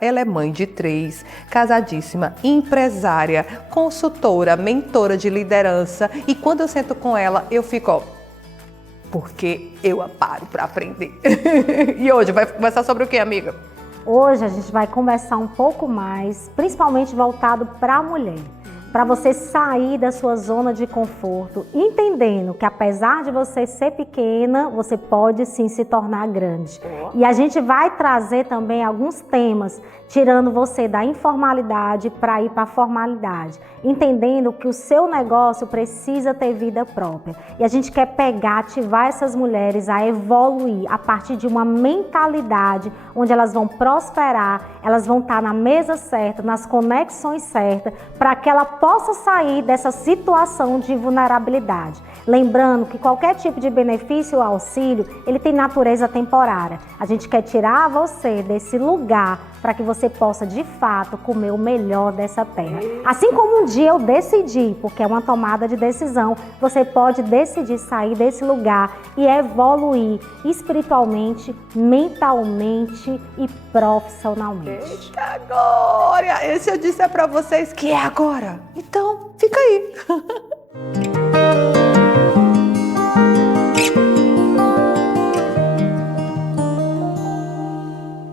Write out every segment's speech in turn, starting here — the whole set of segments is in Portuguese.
Ela é mãe de 3, casadíssima, empresária, consultora, mentora de liderança. E quando eu sento com ela, eu fico, ó, porque eu a paro para aprender. E hoje vai conversar sobre o que, amiga? Hoje a gente vai conversar um pouco mais, principalmente voltado para a mulher. Para você sair da sua zona de conforto, entendendo que apesar de você ser pequena, você pode sim se tornar grande. E a gente vai trazer também alguns temas, tirando você da informalidade para ir para a formalidade, entendendo que o seu negócio precisa ter vida própria. E a gente quer pegar, ativar essas mulheres a evoluir a partir de uma mentalidade onde elas vão prosperar, elas vão estar na mesa certa, nas conexões certas, para que ela possa sair dessa situação de vulnerabilidade. Lembrando que qualquer tipo de benefício ou auxílio, ele tem natureza temporária. A gente quer tirar você desse lugar para que você possa, de fato, comer o melhor dessa terra. Assim como um dia eu decidi, porque é uma tomada de decisão, você pode decidir sair desse lugar e evoluir espiritualmente, mentalmente e profissionalmente. Eita, Glória! Esse eu disse é para vocês que é agora. Então, fica aí.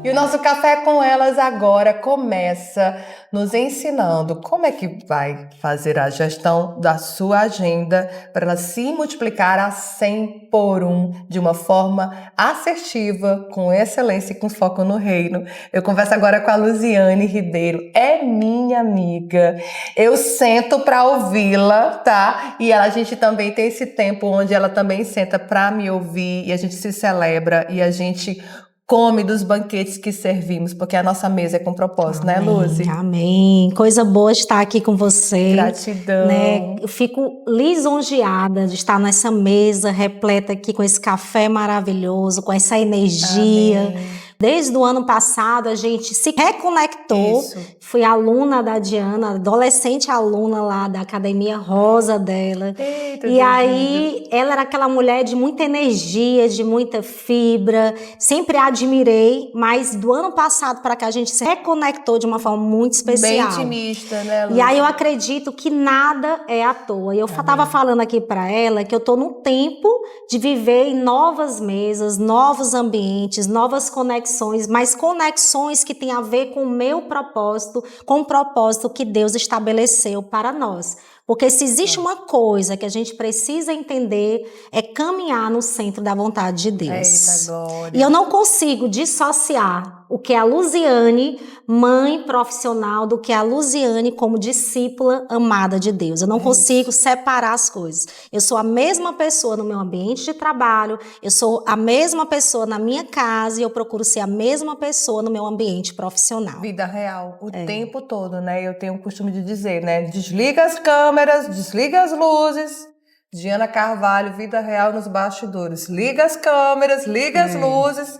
E o nosso Café com Elas agora começa nos ensinando como é que vai fazer a gestão da sua agenda para ela se multiplicar a 100 por 1 de uma forma assertiva, com excelência e com foco no reino. Eu converso agora com a Luziane Ribeiro, é minha amiga. Eu sento para ouvi-la, tá? E a gente também tem esse tempo onde ela também senta para me ouvir e a gente se celebra e a gente come dos banquetes que servimos, porque a nossa mesa é com propósito, Amém, né, Luzi? Amém. Coisa boa estar aqui com você. Gratidão. Né? Eu fico lisonjeada de estar nessa mesa repleta aqui com esse café maravilhoso, com essa energia. Amém. Desde o ano passado a gente se reconectou. Isso. Fui aluna da Diana, adolescente aluna lá da Academia Rosa dela. Eita, e aí ela era aquela mulher de muita energia, de muita fibra. Sempre a admirei, mas do ano passado para cá a gente se reconectou de uma forma muito especial. Bem intimista, né, Luzi? E aí eu acredito que nada é à toa. E eu estava falando aqui para ela que eu estou no tempo de viver em novas mesas, novos ambientes, novas conexões, mas conexões que têm a ver com o meu propósito, com o propósito que Deus estabeleceu para nós. Porque se existe uma coisa que a gente precisa entender, é caminhar no centro da vontade de Deus. Eita, Glória. E eu não consigo dissociar o que é a Luziane, mãe profissional, do que é a Luziane como discípula amada de Deus. Eu não consigo separar as coisas. Eu sou a mesma pessoa no meu ambiente de trabalho, eu sou a mesma pessoa na minha casa e eu procuro ser a mesma pessoa no meu ambiente profissional. Vida real, o tempo todo, né? Eu tenho o costume de dizer, né? Desliga as câmeras, desliga as luzes. Diana Carvalho, vida real nos bastidores. Liga as câmeras, liga as luzes.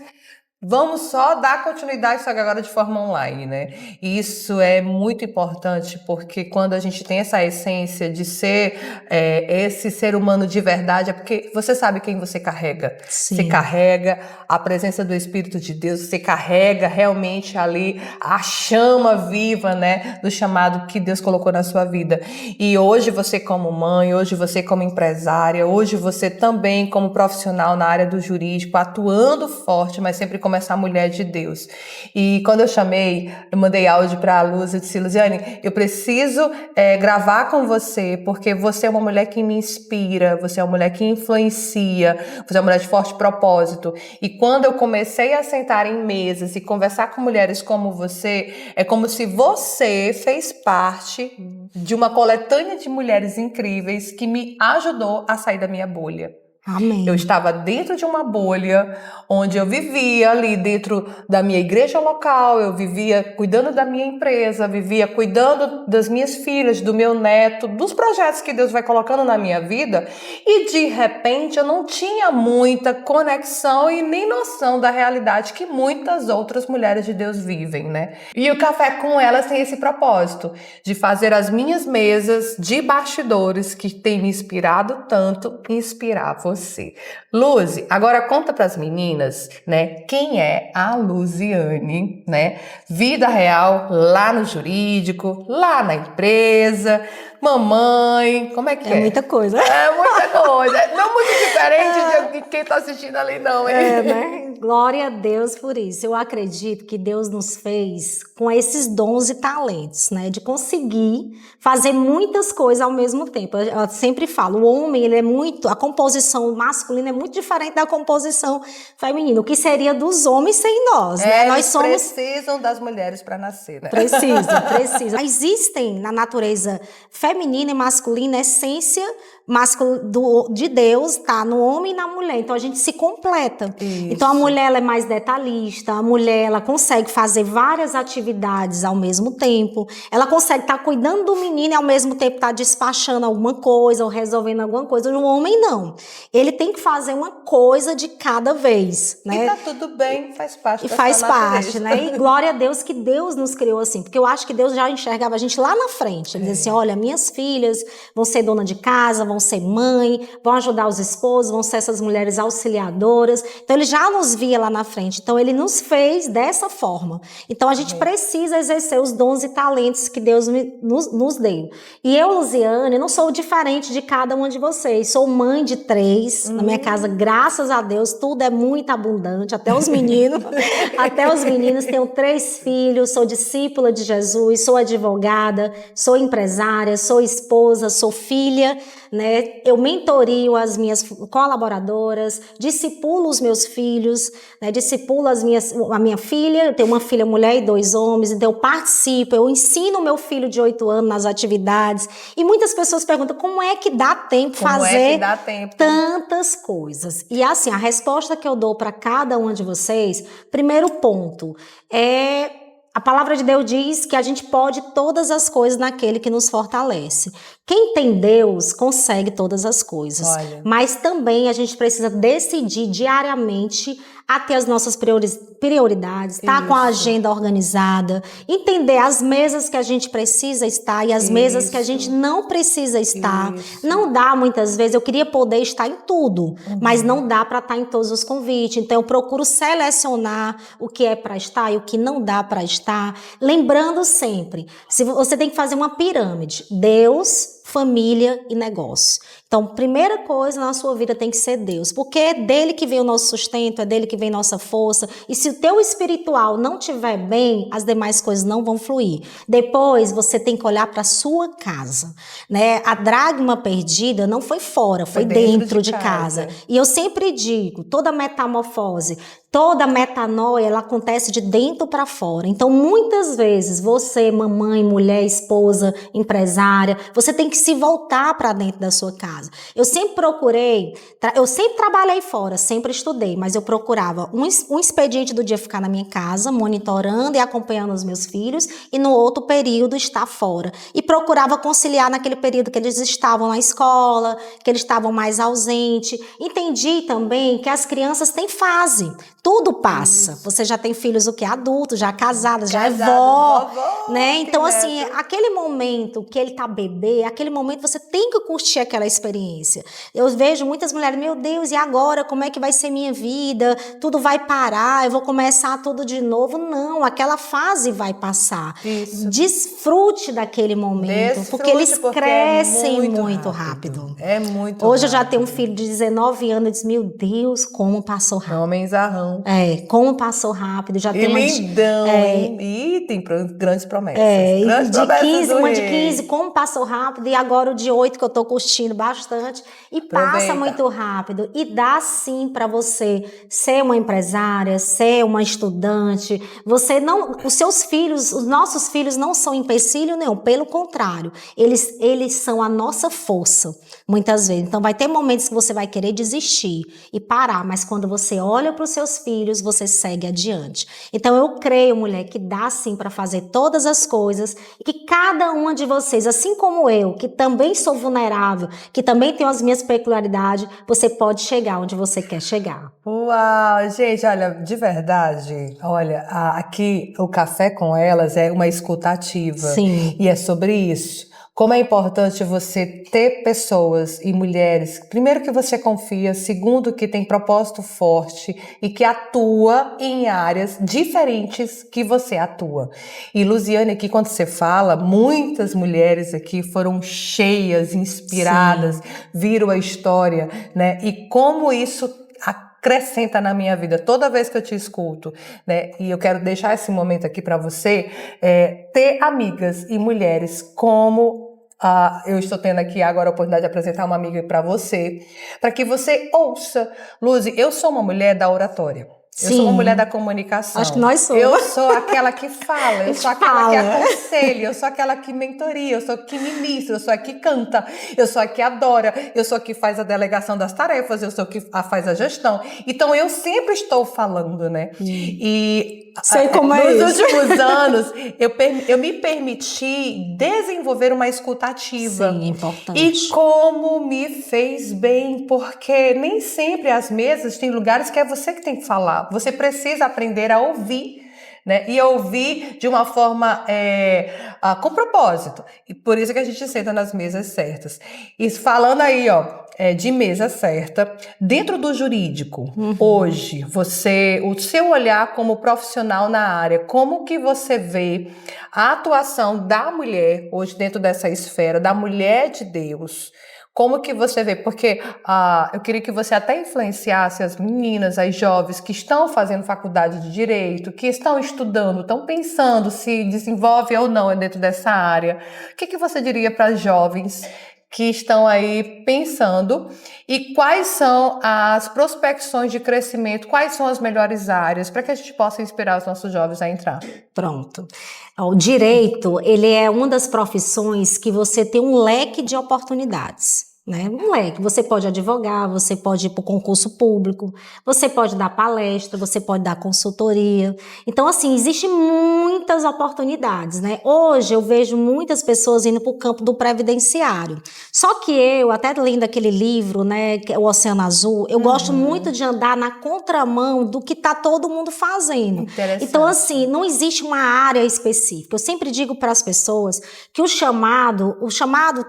Vamos só dar continuidade, só que agora de forma online, né? E isso é muito importante, porque quando a gente tem essa essência de ser esse ser humano de verdade, é porque você sabe quem você carrega. Sim. Você carrega a presença do Espírito de Deus, você carrega realmente ali a chama viva, né? Do chamado que Deus colocou na sua vida. E hoje você como mãe, hoje você como empresária, hoje você também como profissional na área do jurídico, atuando forte, mas sempre como essa mulher de Deus. E quando eu chamei, eu mandei áudio para a Luz, eu disse, Luziane, eu preciso gravar com você, porque você é uma mulher que me inspira, você é uma mulher que influencia, você é uma mulher de forte propósito. E quando eu comecei a sentar em mesas e conversar com mulheres como você, é como se você fez parte de uma coletânea de mulheres incríveis que me ajudou a sair da minha bolha. Amém. Eu estava dentro de uma bolha onde eu vivia ali dentro da minha igreja local, eu vivia cuidando da minha empresa, vivia cuidando das minhas filhas, do meu neto, dos projetos que Deus vai colocando na minha vida, e de repente eu não tinha muita conexão e nem noção da realidade que muitas outras mulheres de Deus vivem, né? E o Café com Elas tem esse propósito de fazer as minhas mesas de bastidores que tem me inspirado tanto, inspirar você. você. Luzi, agora conta para as meninas, né, quem é a Luziane, né? Vida real, lá no jurídico, lá na empresa, mamãe, como é que é? É muita coisa. É muita coisa. Não muito diferente de quem tá assistindo ali, não, hein? Né? Glória a Deus por isso. Eu acredito que Deus nos fez com esses dons e talentos, né? De conseguir fazer muitas coisas ao mesmo tempo. Eu sempre falo, o homem, ele é muito, a composição masculina é muito diferente da composição feminina. O que seria dos homens sem nós, né? Nós somos... precisam das mulheres para nascer, né? Precisam. Existem na natureza feminina e masculina essência de Deus, tá no homem e na mulher, então a gente se completa. Isso. Então a mulher ela é mais detalhista, a mulher ela consegue fazer várias atividades ao mesmo tempo, ela consegue estar cuidando do menino e ao mesmo tempo estar despachando alguma coisa ou resolvendo alguma coisa. O homem não, ele tem que fazer uma coisa de cada vez, né? E tá tudo bem, faz parte. E faz parte, né? E glória a Deus que Deus nos criou assim, porque eu acho que Deus já enxergava a gente lá na frente. Ele dizia assim, olha, minhas filhas vão ser dona de casa, vão ser mãe, vão ajudar os esposos, vão ser essas mulheres auxiliadoras. Então, ele já nos via lá na frente. Então, ele nos fez dessa forma. Então, a gente precisa exercer os dons e talentos que Deus nos deu. E eu, Luziane, não sou diferente de cada uma de vocês. Sou mãe de 3. Na minha casa, graças a Deus, tudo é muito abundante. Até os meninos. Tenho 3 filhos, sou discípula de Jesus, sou advogada, sou empresária, sou esposa, sou filha, né? Eu mentorio as minhas colaboradoras, discipulo os meus filhos, né? Discipulo a minha filha, eu tenho uma filha mulher e 2 homens, então eu participo, eu ensino o meu filho de 8 anos nas atividades, e muitas pessoas perguntam como é que dá tempo fazer tantas coisas. E assim, a resposta que eu dou para cada uma de vocês, primeiro ponto, a palavra de Deus diz que a gente pode todas as coisas naquele que nos fortalece. Quem tem Deus consegue todas as coisas. Olha. Mas também a gente precisa decidir diariamente a ter as nossas prioridades, estar com a agenda organizada, entender as mesas que a gente precisa estar e as mesas que a gente não precisa estar. Não dá muitas vezes, eu queria poder estar em tudo, mas não dá para estar em todos os convites. Então eu procuro selecionar o que é para estar e o que não dá para estar. Lembrando sempre, se você tem que fazer uma pirâmide, Deus, família e negócio. Então, primeira coisa na sua vida tem que ser Deus, porque é dele que vem o nosso sustento, é dele que vem nossa força, e se o teu espiritual não estiver bem, as demais coisas não vão fluir. Depois, você tem que olhar para a sua casa, né? A dracma perdida não foi fora, foi dentro de casa. E eu sempre digo, toda metamorfose, toda metanoia, ela acontece de dentro para fora. Então, muitas vezes, você, mamãe, mulher, esposa, empresária, você tem que se voltar para dentro da sua casa. Eu sempre trabalhei fora, sempre estudei, mas eu procurava um expediente do dia ficar na minha casa, monitorando e acompanhando os meus filhos, e no outro período estar fora. E procurava conciliar naquele período que eles estavam na escola, que eles estavam mais ausentes. Entendi também que as crianças têm fase. Tudo passa. Isso. Você já tem filhos adultos, já casadas, já é vó, né? Então, assim, aquele momento que ele tá bebê, aquele momento você tem que curtir aquela experiência. Eu vejo muitas mulheres, meu Deus, e agora? Como é que vai ser minha vida? Tudo vai parar, eu vou começar tudo de novo. Não, aquela fase vai passar. Isso. Desfrute daquele momento, porque eles crescem muito rápido. É muito Hoje rápido. Eu já tenho um filho de 19 anos, eu disse, meu Deus, como passou rápido. Homenzarrão. Como passou rápido. Já tem lindão, e tem grandes promessas. Uma de 15, como passou rápido, e agora o de 8 que eu tô curtindo bastante, e passa muito rápido, e dá sim para você ser uma empresária, ser uma estudante, os nossos filhos não são empecilho nenhum, pelo contrário, eles são a nossa força, muitas vezes. Então vai ter momentos que você vai querer desistir e parar, mas quando você olha para os seus filhos, você segue adiante. Então eu creio, mulher, que dá sim para fazer todas as coisas, e que cada uma de vocês, assim como eu, que também sou vulnerável, que também tenho as minhas peculiaridades, você pode chegar onde você quer chegar. Uau, gente, olha, de verdade, olha, aqui o Café com Elas é uma escuta ativa. Sim. E é sobre isso. Como é importante você ter pessoas e mulheres, primeiro que você confia, segundo que tem propósito forte e que atua em áreas diferentes que você atua. E Luziane, aqui quando você fala, muitas mulheres aqui foram cheias, inspiradas, viram a história, né? E como isso acrescenta na minha vida toda vez que eu te escuto, né? E eu quero deixar esse momento aqui para você, ter amigas e mulheres como eu estou tendo aqui agora a oportunidade de apresentar uma amiga para você, para que você ouça. Luzi, eu sou uma mulher da oratória. Eu sou uma mulher da comunicação. Acho que nós somos. Eu sou aquela que fala, eu sou aquela que aconselha, eu sou aquela que mentoria, eu sou a que ministra, eu sou a que canta, eu sou a que adora, eu sou a que faz a delegação das tarefas, eu sou a que faz a gestão. Então, eu sempre estou falando, né? E sei como é nos isso. últimos anos, eu me permiti desenvolver uma escuta ativa. Sim, importante. E como me fez bem, porque nem sempre as mesas têm lugares que é você que tem que falar. Você precisa aprender a ouvir, né? E ouvir de uma forma com propósito. E por isso que a gente senta nas mesas certas. E falando aí, de mesa certa, dentro do jurídico, hoje, o seu olhar como profissional na área, como que você vê a atuação da mulher hoje dentro dessa esfera, da mulher de Deus? Como que você vê? Porque eu queria que você até influenciasse as meninas, as jovens que estão fazendo faculdade de Direito, que estão estudando, estão pensando se desenvolve ou não dentro dessa área. O que você diria para as jovens que estão aí pensando e quais são as prospecções de crescimento, quais são as melhores áreas para que a gente possa inspirar os nossos jovens a entrar? Pronto. O direito, ele é uma das profissões que você tem um leque de oportunidades. Né? Um leque. Você pode advogar, você pode ir para o concurso público, você pode dar palestra, você pode dar consultoria. Então, assim, existem muitas oportunidades, né? Hoje eu vejo muitas pessoas indo para o campo do previdenciário. Só que eu, até lendo aquele livro, né, que é O Oceano Azul, eu gosto muito de andar na contramão do que está todo mundo fazendo. Então, assim, não existe uma área específica. Eu sempre digo para as pessoas que o chamado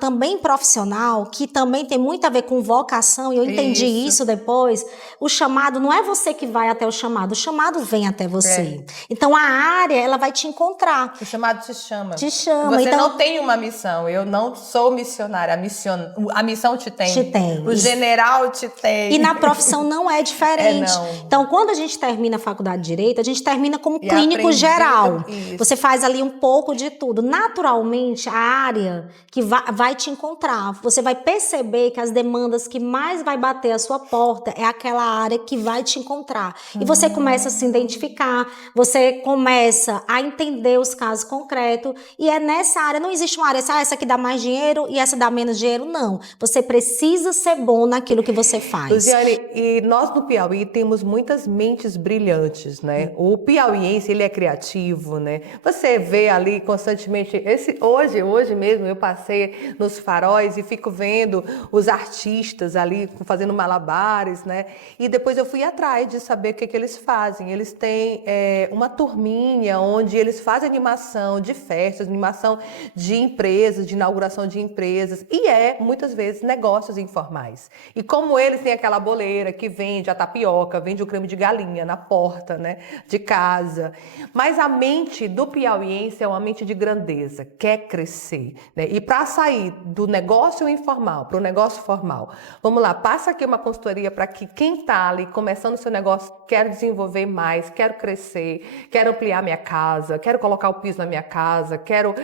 também profissional, que também tem muito a ver com vocação, e eu entendi isso depois, o chamado não é você que vai até o chamado vem até você. Então a área, ela vai te encontrar. O chamado te chama. Te chama. Você então, não tem uma missão, eu não sou missionária, a missão te tem. Te tem. O general te tem. E na profissão não é diferente. Não. Então, quando a gente termina a faculdade de Direito, a gente termina como clínico geral. Isso. Você faz ali um pouco de tudo. Naturalmente, a área que vai te encontrar, você vai perceber que as demandas que mais vai bater a sua porta é aquela área que vai te encontrar. E você começa a se identificar, você começa a entender os casos concretos, e é nessa área, não existe uma área, essa aqui dá mais dinheiro e essa dá menos dinheiro, não. Você precisa ser bom naquilo que você faz. Luziane, e nós no Piauí temos muitas mentes brilhantes, né? O piauiense, ele é criativo, né? Você vê ali constantemente, hoje mesmo eu passei nos faróis e fico vendo os artistas ali fazendo malabares, né? E depois eu fui atrás de saber o que eles fazem. Eles têm uma turminha onde eles fazem animação de festas, animação de empresas, de inauguração de empresas, e muitas vezes negócios informais. E como eles têm aquela boleira que vende a tapioca, vende o creme de galinha na porta, né, de casa. Mas a mente do piauiense é uma mente de grandeza, quer crescer, né? E para sair do negócio informal para o negócio formal, vamos lá, passa aqui uma consultoria para que quem está ali começando o seu negócio, quero desenvolver mais, quero crescer, quero ampliar minha casa, quero colocar o piso na minha casa, quero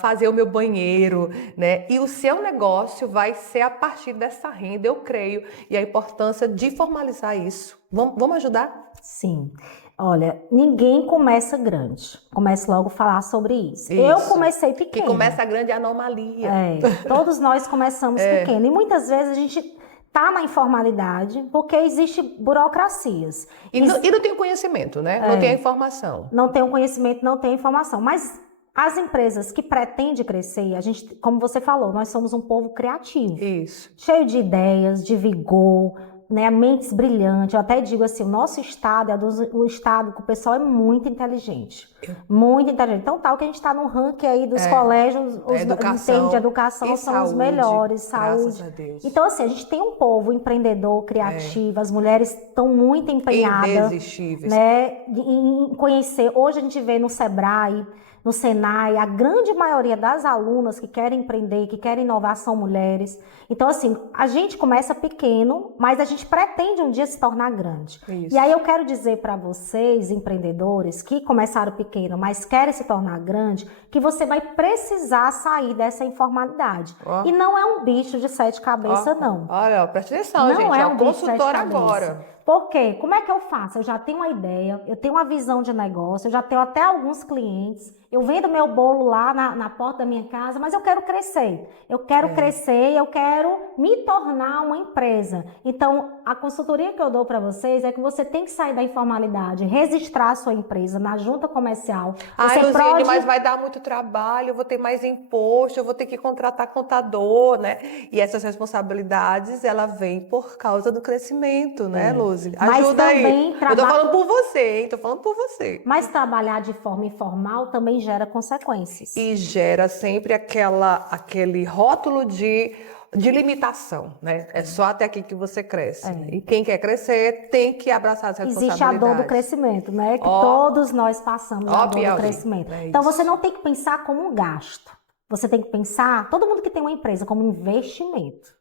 fazer o meu banheiro, né? E o seu negócio vai ser a partir dessa renda, eu creio, e a importância de formalizar isso. Vamos ajudar? Sim. Olha, ninguém começa grande. Comece logo a falar sobre isso. Eu comecei pequeno. Que começa grande é anomalia. Todos nós começamos pequeno. E muitas vezes a gente tá na informalidade porque existe burocracias. E não tem conhecimento, né? Não tem a informação. Não tem o conhecimento, não tem a informação. Mas as empresas que pretendem crescer, a gente, como você falou, nós somos um povo criativo. Isso. Cheio de ideias, de vigor. né, mentes brilhantes. Eu até digo assim, o nosso estado é o estado que o pessoal é muito inteligente. Muito inteligente. Então, tal que a gente está no ranking aí dos colégios, em termos de educação, são os melhores, saúde. Graças a Deus. Então, assim, a gente tem um povo empreendedor, criativo, as mulheres estão muito empenhadas, né, em conhecer. Hoje a gente vê no Sebrae, no Senai, a grande maioria das alunas que querem empreender, que querem inovar são mulheres. Então, assim, a gente começa pequeno, mas a gente pretende um dia se tornar grande. Isso. E aí eu quero dizer para vocês, empreendedores, que começaram pequeno, mas querem se tornar grande, que você vai precisar sair dessa informalidade. E não é um bicho de 7 cabeças, não. Olha, presta atenção, não gente. Não é um consultor agora. Por quê? Como é que eu faço? Eu já tenho uma ideia, eu tenho uma visão de negócio, eu já tenho até alguns clientes, eu vendo meu bolo lá na porta da minha casa, mas eu quero crescer. Eu quero crescer, eu quero me tornar uma empresa. Então, a consultoria que eu dou para vocês é que você tem que sair da informalidade, registrar a sua empresa na junta comercial. Luziane, mas vai dar muito trabalho, eu vou ter mais imposto, eu vou ter que contratar contador, né? E essas responsabilidades, ela vem por causa do crescimento, né, Luzi? Ajuda aí. Eu tô falando por você, hein? Tô falando por você. Mas trabalhar de forma informal também gera consequências. E gera sempre aquele rótulo de limitação, né? É só até aqui que você cresce. Né? E quem quer crescer tem que abraçar as responsabilidades. Existe a dor do crescimento, né? Que todos nós passamos a dor do crescimento. Então você não tem que pensar como um gasto. Você tem que pensar, todo mundo que tem uma empresa, como um investimento.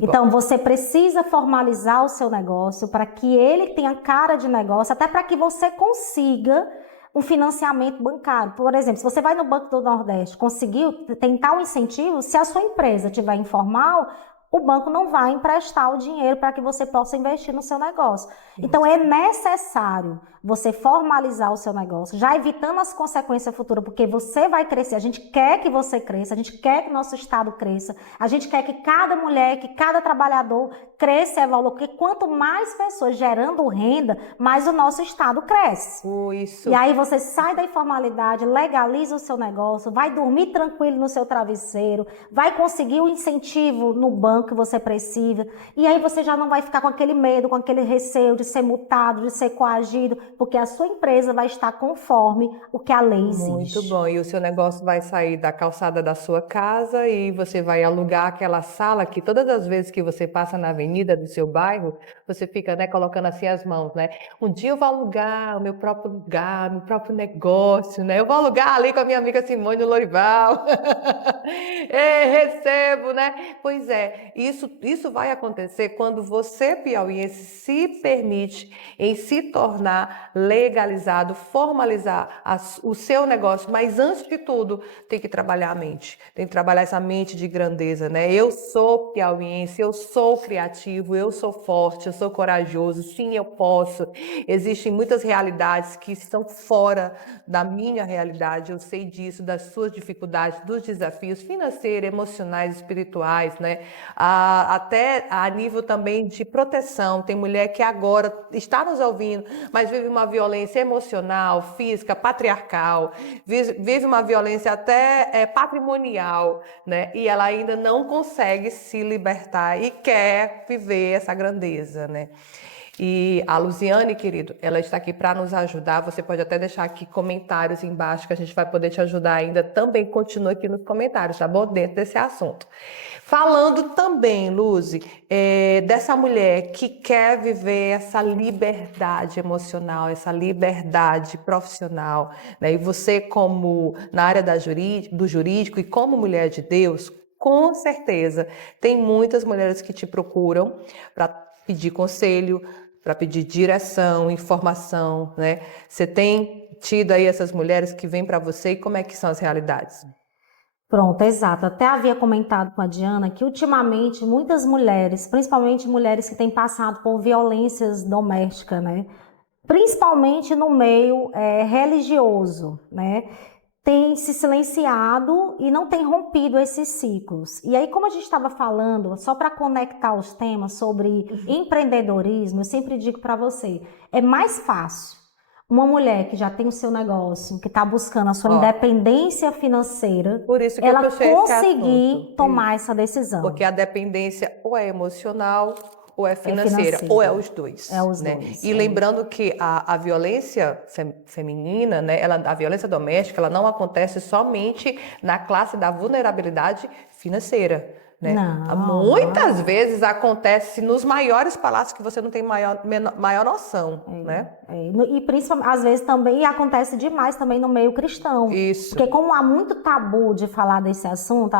Então, você precisa formalizar o seu negócio para que ele tenha cara de negócio, até para que você consiga um financiamento bancário. Por exemplo, se você vai no Banco do Nordeste, conseguiu tentar um incentivo, se a sua empresa tiver informal, o banco não vai emprestar o dinheiro para que você possa investir no seu negócio. Então, é necessário você formalizar o seu negócio, já evitando as consequências futuras, porque você vai crescer. A gente quer que você cresça, a gente quer que nosso estado cresça, a gente quer que cada mulher, que cada trabalhador cresça e evolua, porque quanto mais pessoas gerando renda, mais o nosso estado cresce. Isso. E aí você sai da informalidade, legaliza o seu negócio, vai dormir tranquilo no seu travesseiro, vai conseguir o incentivo no banco que você precisa, e aí você já não vai ficar com aquele medo, com aquele receio de ser multado, de ser coagido, porque a sua empresa vai estar conforme o que a lei exige. Muito bom. E o seu negócio vai sair da calçada da sua casa e você vai alugar aquela sala que todas as vezes que você passa na avenida do seu bairro, você fica, né, colocando assim as mãos, né? Um dia eu vou alugar o meu próprio lugar, meu próprio negócio, né? Eu vou alugar ali com a minha amiga Simone no Lorival. Recebo, né? Pois é, isso vai acontecer quando você, piauiense, se permite em se tornar legalizado, formalizar o seu negócio, mas antes de tudo, tem que trabalhar a mente, tem que trabalhar essa mente de grandeza, né? Eu sou piauiense, eu sou criativo, eu sou forte, eu sou corajoso, sim, eu posso. Existem muitas realidades que estão fora da minha realidade, eu sei disso, das suas dificuldades, dos desafios financeiros, emocionais, espirituais, né? Até a nível também de proteção. Tem mulher que agora está nos ouvindo, mas vive uma violência emocional, física, patriarcal, vive uma violência até patrimonial, né? E ela ainda não consegue se libertar e quer viver essa grandeza, né? E a Luziane, querido, ela está aqui para nos ajudar. Você pode até deixar aqui comentários embaixo que a gente vai poder te ajudar ainda. Também continua aqui nos comentários, tá bom? Dentro desse assunto. Falando também, Luzi, dessa mulher que quer viver essa liberdade emocional, essa liberdade profissional, né? E você, como na área do jurídico e como mulher de Deus, com certeza tem muitas mulheres que te procuram para pedir conselho, para pedir direção, informação, né? Você tem tido aí essas mulheres que vêm para você e como é que são as realidades? Pronto, exato. Até havia comentado com a Diana que ultimamente muitas mulheres, principalmente mulheres que têm passado por violências domésticas, né? Principalmente no meio religioso, né? Tem se silenciado e não tem rompido esses ciclos. E aí, como a gente estava falando, só para conectar os temas sobre empreendedorismo, eu sempre digo para você, é mais fácil uma mulher que já tem o seu negócio, que está buscando a sua independência financeira, por isso que ela eu conseguir tomar essa decisão. Porque a dependência ou é emocional ou é financeira, ou é os dois. É os né? dois. E lembrando que a violência feminina, né, a violência doméstica, ela não acontece somente na classe da vulnerabilidade financeira. Né? Não, Muitas não. vezes acontece nos maiores palácios que você não tem maior noção, né? E principalmente, às vezes também acontece demais também no meio cristão. Isso. Porque como há muito tabu de falar desse assunto,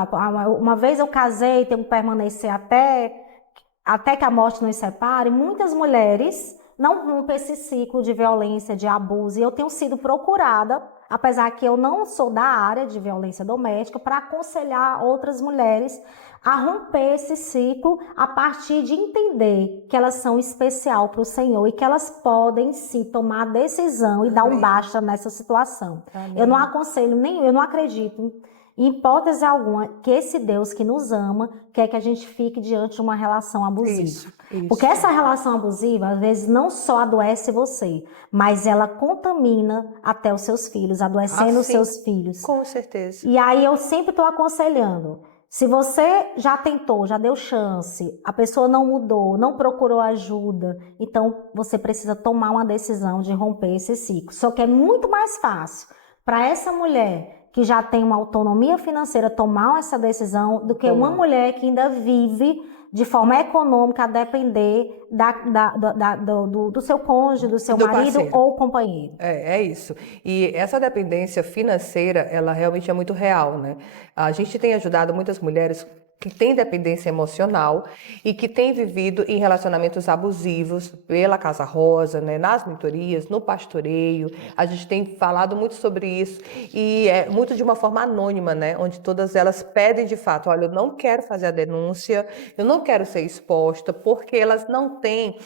uma vez eu casei, tenho que permanecer até que a morte nos separe, muitas mulheres não rompem esse ciclo de violência, de abuso. E eu tenho sido procurada, apesar que eu não sou da área de violência doméstica, para aconselhar outras mulheres a romper esse ciclo a partir de entender que elas são especial para o Senhor e que elas podem sim tomar a decisão e dar um basta nessa situação. Amém. Eu não aconselho eu não acredito em hipótese alguma que esse Deus que nos ama quer que a gente fique diante de uma relação abusiva. Isso. Porque essa relação abusiva, às vezes, não só adoece você, mas ela contamina até os seus filhos, adoecendo os seus filhos. Com certeza. E aí eu sempre estou aconselhando. Se você já tentou, já deu chance, a pessoa não mudou, não procurou ajuda, então você precisa tomar uma decisão de romper esse ciclo. Só que é muito mais fácil para essa mulher que já tem uma autonomia financeira tomar essa decisão do que uma mulher que ainda vive de forma econômica a depender do seu cônjuge, do seu marido parceiro ou companheiro. É isso. E essa dependência financeira, ela realmente é muito real, né? A gente tem ajudado muitas mulheres que têm dependência emocional e que têm vivido em relacionamentos abusivos pela Casa Rosa, né, nas mentorias, no pastoreio. A gente tem falado muito sobre isso e é muito de uma forma anônima, né, onde todas elas pedem de fato, olha, eu não quero fazer a denúncia, eu não quero ser exposta, porque elas não têm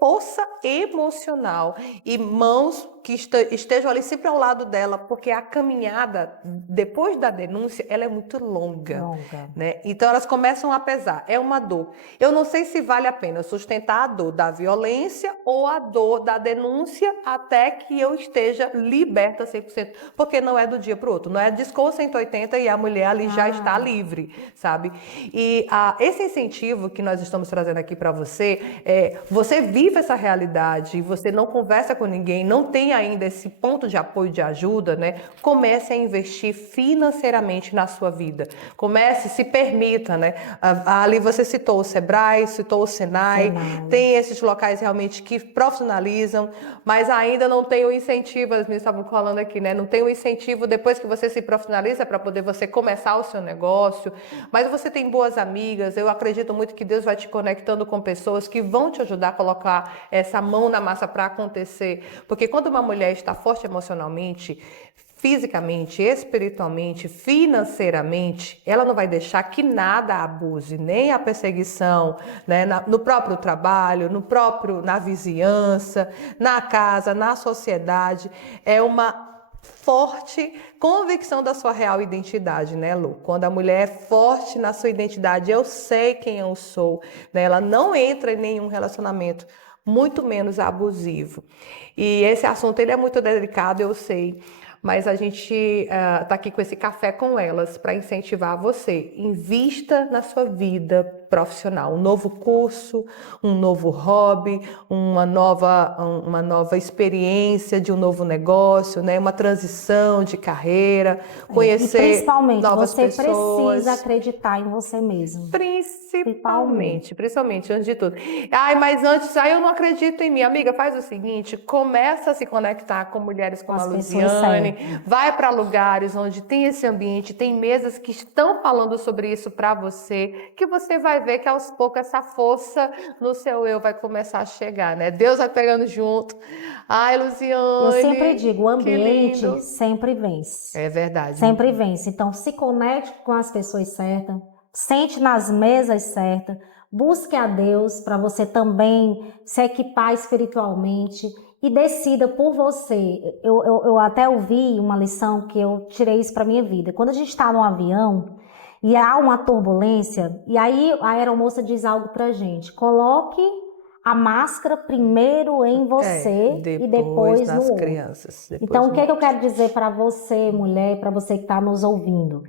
força emocional e mãos que estejam ali sempre ao lado dela, porque a caminhada depois da denúncia, ela é muito longa. Né? Então elas começam a pesar, é uma dor. Eu não sei se vale a pena sustentar a dor da violência ou a dor da denúncia até que eu esteja liberta 100%, porque não é do dia para o outro, não é discou 180 e a mulher ali já está livre, sabe? E esse incentivo que nós estamos trazendo aqui para você, você vive essa realidade, você não conversa com ninguém, não tem ainda esse ponto de apoio, de ajuda, né? Comece a investir financeiramente na sua vida. Comece, se permita, né? Ali você citou o Sebrae, citou o Senai. Tem esses locais realmente que profissionalizam, mas ainda não tem o incentivo, as meninas estavam falando aqui, né? Não tem o incentivo depois que você se profissionaliza para poder você começar o seu negócio, mas você tem boas amigas, eu acredito muito que Deus vai te conectando com pessoas que vão te ajudar a colocar essa mão na massa para acontecer, porque quando uma mulher está forte emocionalmente, fisicamente, espiritualmente, financeiramente, ela não vai deixar que nada a abuse, nem a perseguição, né, no próprio trabalho, na vizinhança, na casa, na sociedade. É uma forte convicção da sua real identidade, né, Lu? Quando a mulher é forte na sua identidade, eu sei quem eu sou, né? Ela não entra em nenhum relacionamento, muito menos abusivo. E esse assunto ele é muito delicado, eu sei, mas a gente está aqui com esse café com elas para incentivar você. Invista na sua vida profissional, um novo curso, um novo hobby, uma nova experiência de um novo negócio, né? Uma transição de carreira, conhecer principalmente, novas você pessoas. Precisa acreditar em você mesmo. Principalmente, antes de tudo. Mas antes, eu não acredito em mim. Amiga, faz o seguinte, começa a se conectar com mulheres como a Luziane, vai para lugares onde tem esse ambiente, tem mesas que estão falando sobre isso para você, que você vai ver que aos poucos essa força no seu eu vai começar a chegar, né? Deus vai pegando junto. Ai, Luziane. Eu sempre digo, o ambiente sempre vence. É verdade. Sempre vence. Então, se conecte com as pessoas certas, sente nas mesas certas, busque a Deus para você também se equipar espiritualmente e decida por você. Eu até ouvi uma lição que eu tirei isso para minha vida. Quando a gente está no avião e há uma turbulência, e aí a aeromoça diz algo pra gente, coloque a máscara primeiro em você e depois nas no outro. Crianças. Então, o que eu quero dizer para você, mulher, para você que está nos ouvindo?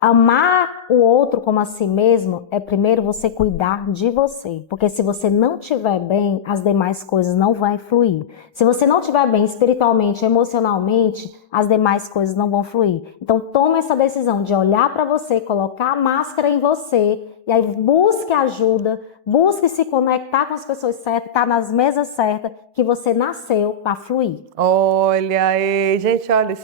Amar o outro como a si mesmo é primeiro você cuidar de você, porque se você não estiver bem, as demais coisas não vão fluir. Se você não estiver bem espiritualmente, emocionalmente, as demais coisas não vão fluir. Então tome essa decisão de olhar para você, colocar a máscara em você e aí busque ajuda, busque se conectar com as pessoas certas, estar nas mesas certas, que você nasceu para fluir. Olha aí, gente, olha,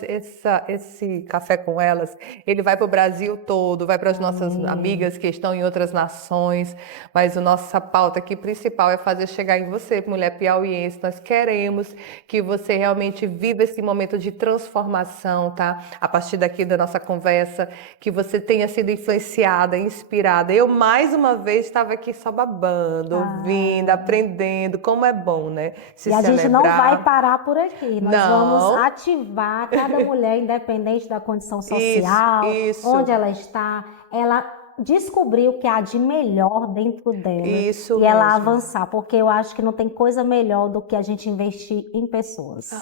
esse café com elas, ele vai para o Brasil todo, vai para as nossas amigas que estão em outras nações, mas a nossa pauta aqui principal é fazer chegar em você, mulher piauiense. Nós queremos que você realmente viva esse momento de transformação, tá? A partir daqui da nossa conversa, que você tenha sido influenciada, inspirada. Eu, mais uma vez, estava aqui só babando, ouvindo, aprendendo, como é bom, né? Se E a gente não celebrar. vai parar por aqui. Nós Não. vamos ativar cada mulher, independente da condição social, Isso. onde ela está, ela descobrir o que há de melhor dentro dela Isso e ela mesmo. avançar, porque eu acho que não tem coisa melhor do que a gente investir em pessoas.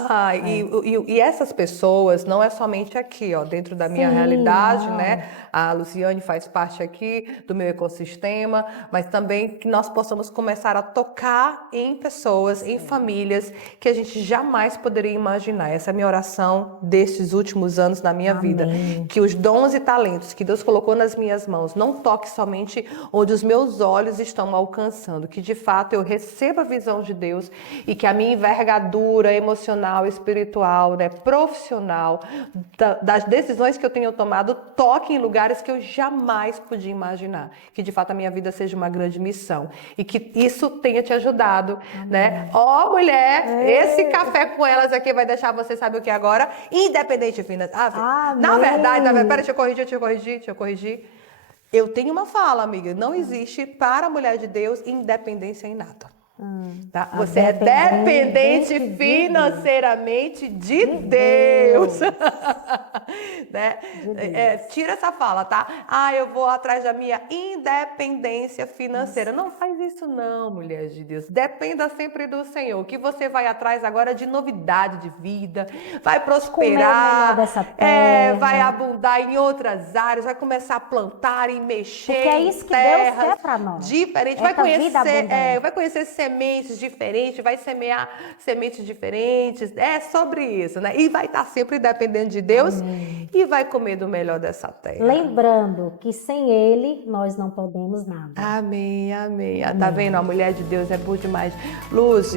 E essas pessoas, não é somente aqui, ó, dentro da minha Sim, realidade, não. né? A Luciane faz parte aqui do meu ecossistema, mas também que nós possamos começar a tocar em pessoas, em famílias que a gente jamais poderia imaginar. Essa é a minha oração destes últimos anos na minha vida. Que os dons e talentos que Deus colocou nas minhas mãos não toque somente onde os meus olhos estão alcançando, que de fato eu receba a visão de Deus e que a minha envergadura emocional, espiritual, né, profissional, das decisões que eu tenho tomado, toque em lugares que eu jamais podia imaginar. Que de fato a minha vida seja uma grande missão e que isso tenha te ajudado, né? Ó, mulher, esse café com elas aqui vai deixar você, sabe o que agora? Independente financeiro. Na verdade, pera, deixa eu corrigir. Eu tenho uma fala, amiga. Não existe para a mulher de Deus independência inata. Tá? Você é dependente financeiramente de Deus. Né? Tira essa fala, tá? Eu vou atrás da minha independência financeira. Não faz isso não, mulher de Deus. Dependa sempre do Senhor, que você vai atrás agora de novidade de vida, vai prosperar, vai abundar em outras áreas, vai começar a plantar e mexer. Porque é isso que Deus quer para nós. Diferente, vai conhecer sementes diferentes, vai semear sementes diferentes, é sobre isso, né? E vai estar sempre dependendo de Deus e vai comer do melhor dessa terra. Lembrando que sem Ele nós não podemos nada. Amém. Tá vendo? A mulher de Deus é boa demais. Luz,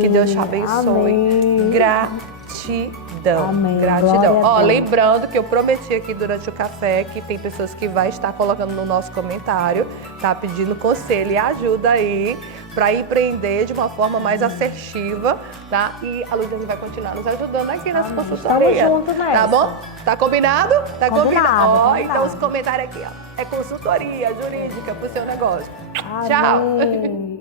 que Deus te abençoe. Gratidão. Gratidão. Ó, lembrando que eu prometi aqui durante o café que tem pessoas que vai estar colocando no nosso comentário, tá? Pedindo conselho e ajuda aí para empreender de uma forma mais assertiva, tá? E a Luciane vai continuar nos ajudando aqui nessa consultoria. Estamos juntos nessa. Tá bom? Tá combinado? Tá combinado. Ó, combinado. Então os comentários aqui, ó. É consultoria jurídica pro seu negócio. Amém. Tchau.